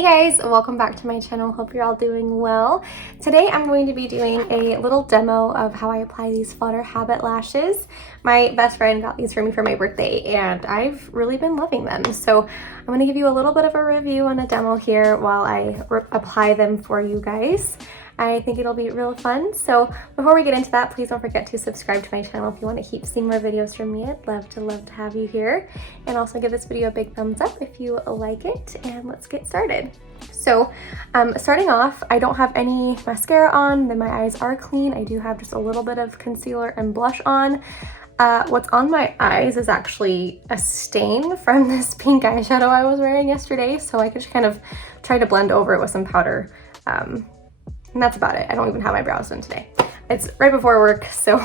Hey guys, welcome back to my channel. Hope you're all doing well. Today I'm going to be doing a little demo of how I apply these Flutter Habit lashes. My best friend got these for me for my birthday and I've really been loving them. So I'm going to give you a little bit of a review and a demo here while I apply them for you guys. I think it'll be real fun. So before we get into that, please don't forget to subscribe to my channel if you want to keep seeing more videos from me. I'd love to have you here. And also give this video a big thumbs up if you like it, and let's get started. So starting off, I don't have any mascara on, then my eyes are clean. I do have just a little bit of concealer and blush on. What's on my eyes is actually a stain from this pink eyeshadow I was wearing yesterday, so I just kind of try to blend over it with some powder. And that's about it. I don't even have my brows done today. It's right before work, so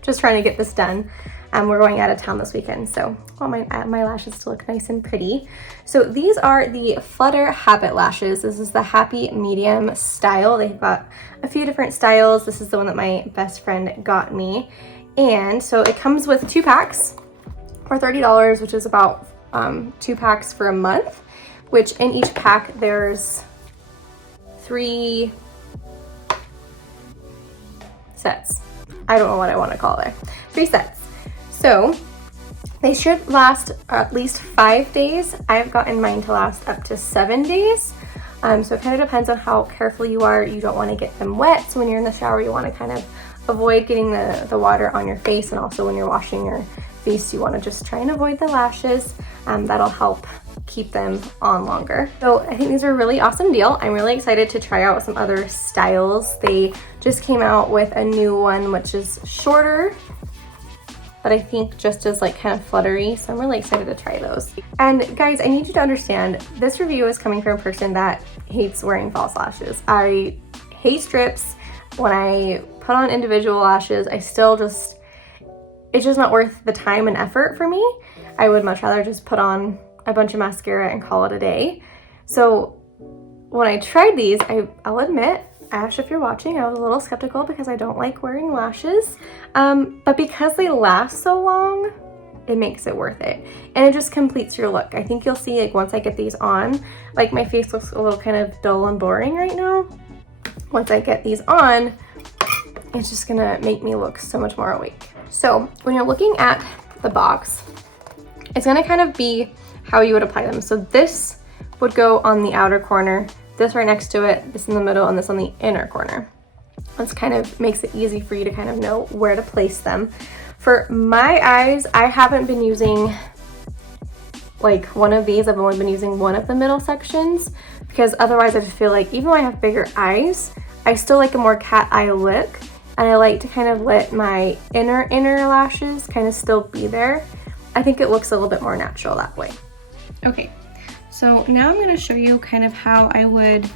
just trying to get this done. We're going out of town this weekend, so all my lashes still look nice and pretty. So these are the Flutter Habit lashes. This is the Happy Medium style. They've got a few different styles. This is the one that my best friend got me. And so it comes with 2 packs for $30, which is about 2 packs for a month, which in each pack there's 3 sets. I don't know what I want to call it. 3 sets. So they should last at least 5 days. I've gotten mine to last up to 7 days. So it kind of depends on how careful you are. You don't want to get them wet. So when you're in the shower, you want to kind of avoid getting the water on your face. And also when you're washing your face, you want to just try and avoid the lashes. That'll help keep them on longer. So I think these are a really awesome deal. I'm really excited to try out some other styles. They just came out with a new one, which is shorter, but I think just as like kind of fluttery. So I'm really excited to try those. And guys, I need you to understand, this review is coming from a person that hates wearing false lashes. I hate strips. When I put on individual lashes, it's just not worth the time and effort for me. I would much rather just put on a bunch of mascara and call it a day. So when I tried these, I'll admit, Ash, if you're watching, I was a little skeptical because I don't like wearing lashes. But because they last so long, it makes it worth it. And it just completes your look. I think you'll see, like, once I get these on, like, my face looks a little kind of dull and boring right now. Once I get these on, it's just gonna make me look so much more awake. So when you're looking at the box, it's gonna kind of be how you would apply them. So this would go on the outer corner, this right next to it, this in the middle, and this on the inner corner. This kind of makes it easy for you to kind of know where to place them. For my eyes, I haven't been using like one of these. I've only been using one of the middle sections because otherwise I just feel like even though I have bigger eyes, I still like a more cat eye look. And I like to kind of let my inner lashes kind of still be there. I think it looks a little bit more natural that way. Okay, so now I'm gonna show you kind of how I would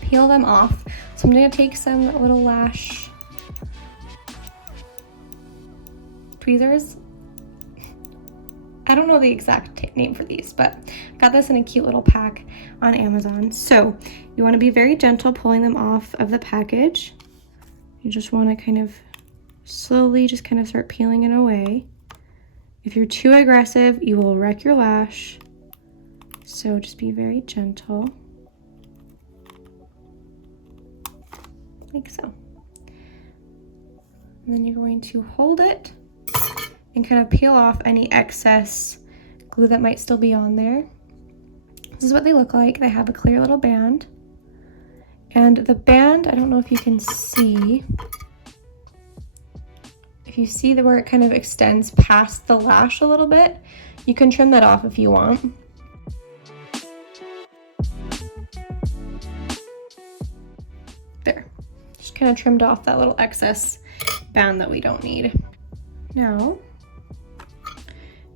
peel them off. So I'm gonna take some little lash tweezers. I don't know the exact name for these, but I got this in a cute little pack on Amazon. So you wanna be very gentle pulling them off of the package. You just wanna kind of slowly just kind of start peeling it away. If you're too aggressive, you will wreck your lash. So just be very gentle. Like so. And then you're going to hold it and kind of peel off any excess glue that might still be on there. This is what they look like. They have a clear little band. And the band, I don't know if you can see. If you see where it kind of extends past the lash a little bit, you can trim that off if you want. There, just kind of trimmed off that little excess band that we don't need. Now,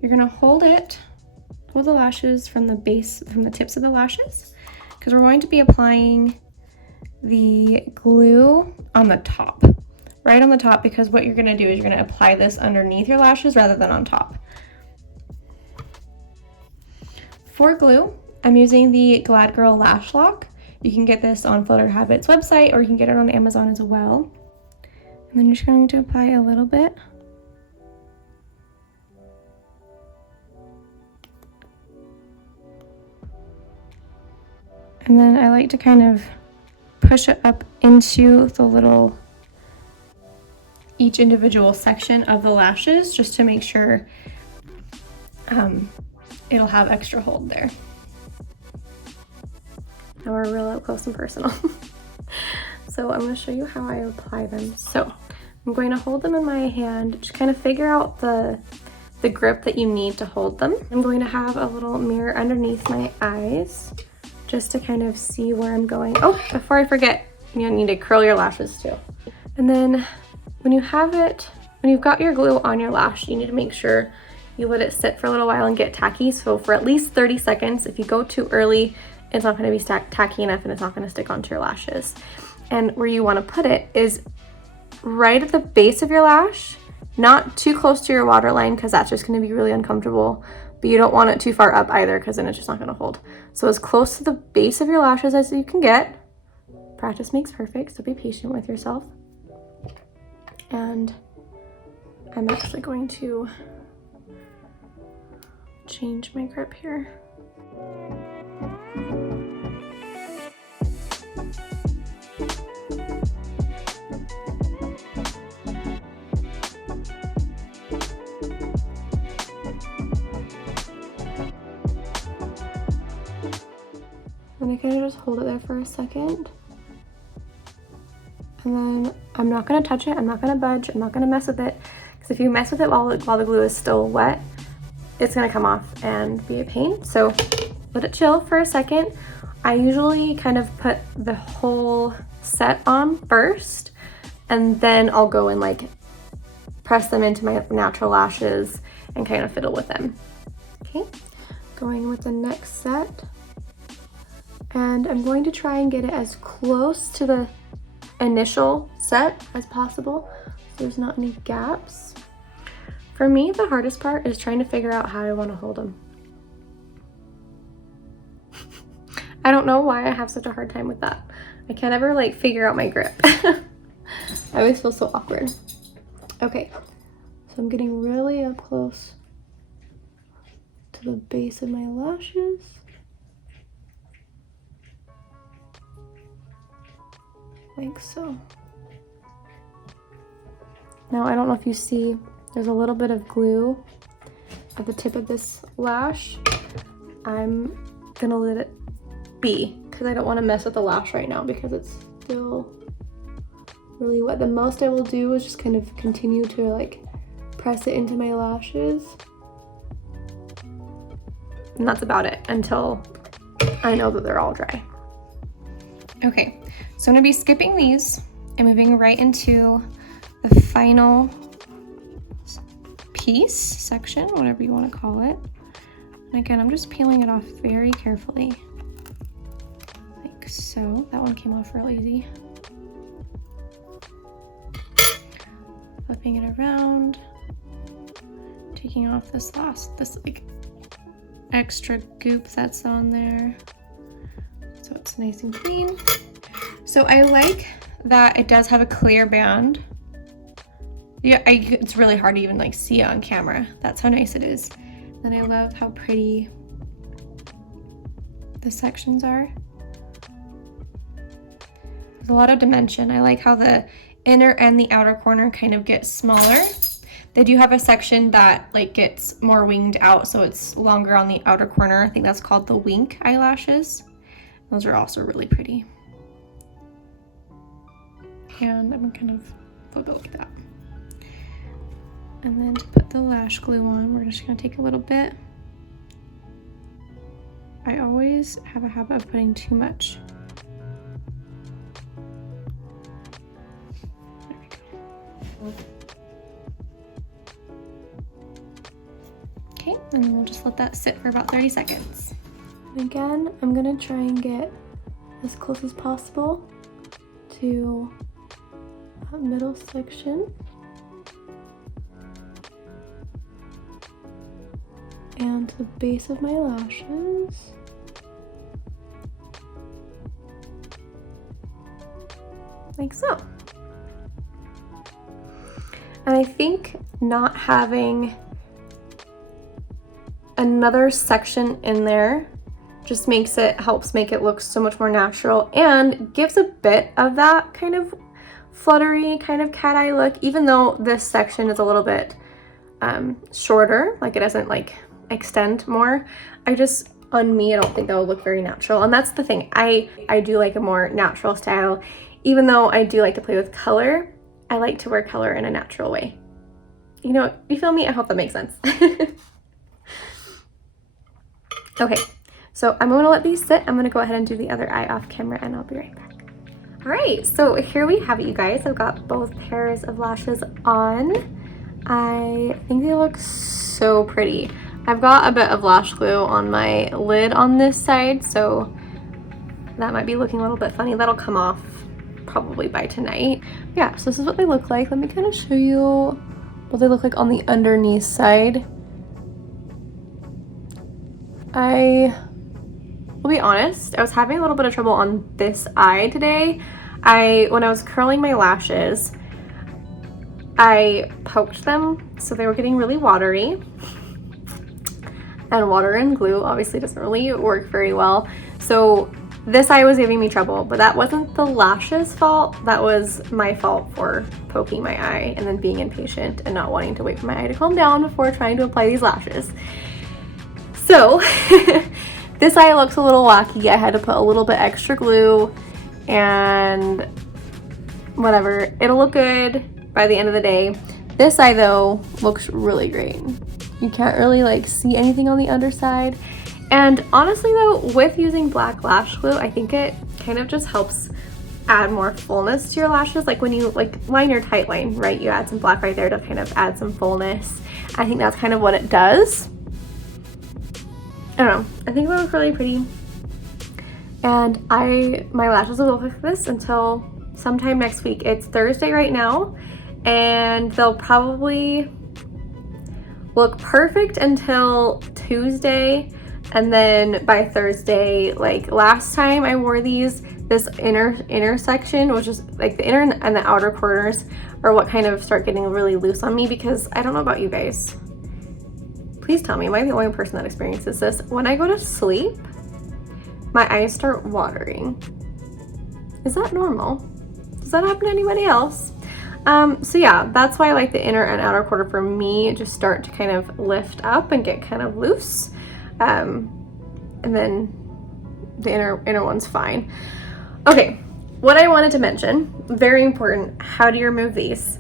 you're gonna hold the lashes from the base, from the tips of the lashes, because we're going to be applying the glue on the top. Right on the top, because what you're gonna do is you're gonna apply this underneath your lashes rather than on top. For glue, I'm using the Glad Girl Lash Lock. You can get this on Flutter Habit's website, or you can get it on Amazon as well. And then you're just going to apply a little bit. And then I like to kind of push it up into the little, each individual section of the lashes, just to make sure it'll have extra hold there. Now we're real up close and personal. So I'm going to show you how I apply them. So I'm going to hold them in my hand, just kind of figure out the grip that you need to hold them. I'm going to have a little mirror underneath my eyes just to kind of see where I'm going. Oh, before I forget, you need to curl your lashes too. And then when you have it, when you've got your glue on your lash, you need to make sure you let it sit for a little while and get tacky. So for at least 30 seconds, if you go too early, it's not going to be tacky enough and it's not going to stick onto your lashes. And where you want to put it is right at the base of your lash, not too close to your waterline because that's just going to be really uncomfortable, but you don't want it too far up either because then it's just not going to hold. So as close to the base of your lashes as you can get. Practice makes perfect, so be patient with yourself. And I'm actually going to change my grip here. And I kind of just hold it there for a second. And then I'm not going to touch it, I'm not going to budge, I'm not going to mess with it. Because if you mess with it while the glue is still wet, it's going to come off and be a pain. So let it chill for a second. I usually kind of put the whole set on first, and then I'll go and like press them into my natural lashes and kind of fiddle with them. Okay, going with the next set. And I'm going to try and get it as close to the initial set as possible, so there's not any gaps. For me, the hardest part is trying to figure out how I want to hold them. I don't know why I have such a hard time with that. I can't ever like figure out my grip. I always feel so awkward. Okay, so I'm getting really up close to the base of my lashes. Like so. Now I don't know if you see, there's a little bit of glue at the tip of this lash. I'm gonna let it be because I don't want to mess with the lash right now because it's still really wet. The most I will do is just kind of continue to like press it into my lashes. And that's about it until I know that they're all dry. Okay, so I'm gonna be skipping these and moving right into the final piece, section, whatever you want to call it. And again, I'm just peeling it off very carefully. Like so. That one came off real easy. Flipping it around. Taking off this like extra goop that's on there. So it's nice and clean. So I like that it does have a clear band. Yeah, it's really hard to even like see it on camera. That's how nice it is. And I love how pretty the sections are. There's a lot of dimension. I like how the inner and the outer corner kind of get smaller. They do have a section that like gets more winged out, so it's longer on the outer corner. I think that's called the wink eyelashes. Those are also really pretty. And I'm kind of flip it like that. And then to put the lash glue on, we're just gonna take a little bit. I always have a habit of putting too much. There we go. Okay, and we'll just let that sit for about 30 seconds. Again, I'm gonna try and get as close as possible to that middle section. And to the base of my lashes. Like so. And I think not having another section in there just helps make it look so much more natural and gives a bit of that kind of fluttery kind of cat eye look, even though this section is a little bit shorter, like it doesn't like extend more. On me, I don't think that will look very natural. And that's the thing, I do like a more natural style. Even though I do like to play with color, I like to wear color in a natural way. You know, you feel me? I hope that makes sense. Okay, so I'm gonna let these sit. I'm gonna go ahead and do the other eye off camera and I'll be right back. All right, so here we have it, you guys. I've got both pairs of lashes on. I think they look so pretty. I've got a bit of lash glue on my lid on this side, so that might be looking a little bit funny. That'll come off probably by tonight. Yeah, so this is what they look like. Let me kind of show you what they look like on the underneath side. I will be honest, I was having a little bit of trouble on this eye today. When I was curling my lashes, I poked them, so they were getting really watery. And water and glue obviously doesn't really work very well. So this eye was giving me trouble, but that wasn't the lashes fault. That was my fault for poking my eye and then being impatient and not wanting to wait for my eye to calm down before trying to apply these lashes. So this eye looks a little wacky. I had to put a little bit extra glue and whatever. It'll look good by the end of the day. This eye though looks really great. You can't really like see anything on the underside. And honestly though, with using black lash glue, I think it kind of just helps add more fullness to your lashes. Like when you like line your tight line, right? You add some black right there to kind of add some fullness. I think that's kind of what it does. I don't know, I think it looks really pretty. And my lashes will look like this until sometime next week. It's Thursday right now, and they'll probably look perfect until Tuesday. And then by Thursday, like last time I wore these, this inner section, which is like the inner and the outer corners, are what kind of start getting really loose on me, because I don't know about you guys. Please tell me, am I the only person that experiences this? When I go to sleep, my eyes start watering. Is that normal? Does that happen to anybody else? So yeah, that's why I like the inner and outer quarter for me just start to kind of lift up and get kind of loose. And then the inner one's fine. Okay, what I wanted to mention, very important, how do you remove these?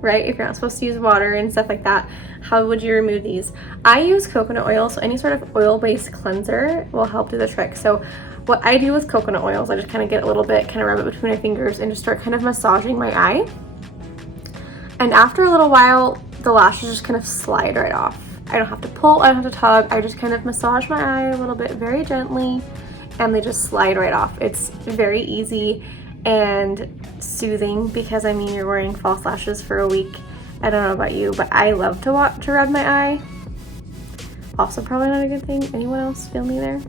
Right, if you're not supposed to use water and stuff like that, how would you remove these? I use coconut oil, so any sort of oil-based cleanser will help do the trick. So what I do with coconut oils, I just kind of get a little bit, kind of rub it between my fingers and just start kind of massaging my eye. And after a little while, the lashes just kind of slide right off. I don't have to pull, I don't have to tug, I just kind of massage my eye a little bit very gently and they just slide right off. It's very easy and soothing, because I mean, you're wearing false lashes for a week. I don't know about you, but I love to rub my eye. Also probably not a good thing. Anyone else feel me there?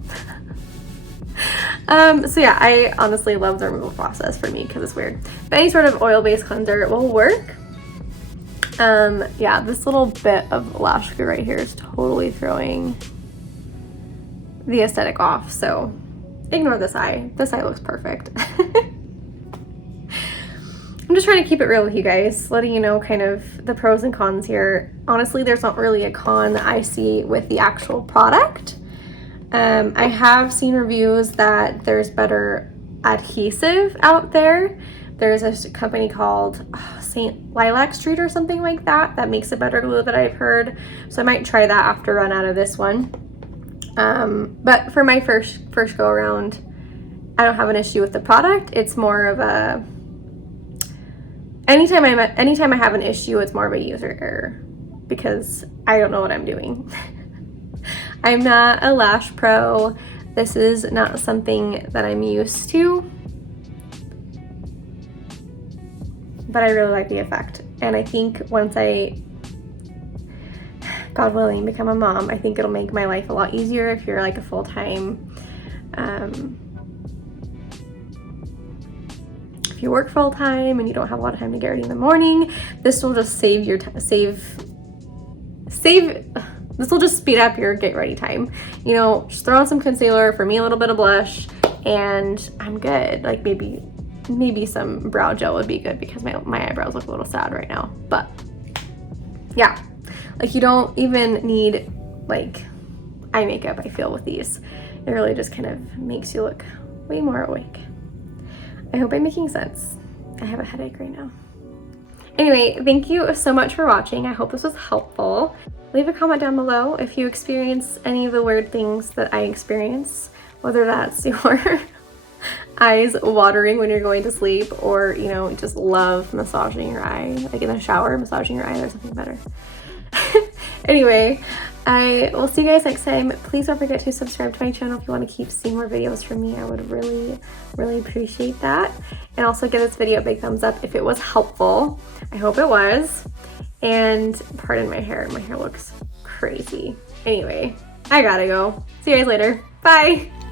So yeah, I honestly love the removal process for me because it's weird. But any sort of oil-based cleanser will work. Yeah, this little bit of lash glue right here is totally throwing the aesthetic off, so ignore this eye. This eye looks perfect. I'm just trying to keep it real with you guys, letting you know kind of the pros and cons here. Honestly, there's not really a con that I see with the actual product. I have seen reviews that there's better adhesive out there. There's a company called St. Lilac Street or something like that that makes a better glue that I've heard. So I might try that after I run out of this one. But for my first go around, I don't have an issue with the product. It's more of a anytime I have an issue, it's more of a user error because I don't know what I'm doing. I'm not a lash pro. This is not something that I'm used to, but I really like the effect. And I think once I, God willing, become a mom, I think it'll make my life a lot easier if you're like a full-time, if you work full-time and you don't have a lot of time to get ready in the morning, this will just save your This will just speed up your get ready time. You know, just throw on some concealer, for me a little bit of blush, and I'm good. Like maybe some brow gel would be good because my eyebrows look a little sad right now. But yeah, like you don't even need like eye makeup, I feel, with these. It really just kind of makes you look way more awake. I hope I'm making sense. I have a headache right now. Anyway, thank you so much for watching. I hope this was helpful. Leave a comment down below if you experience any of the weird things that I experience, whether that's your eyes watering when you're going to sleep, or, you know, just love massaging your eye, like in the shower, massaging your eye. There's something better. Anyway, I will see you guys next time. Please don't forget to subscribe to my channel if you want to keep seeing more videos from me. I would really, really appreciate that. And also give this video a big thumbs up if it was helpful. I hope it was. And pardon my hair. My hair looks crazy. Anyway, I gotta go. See you guys later. Bye.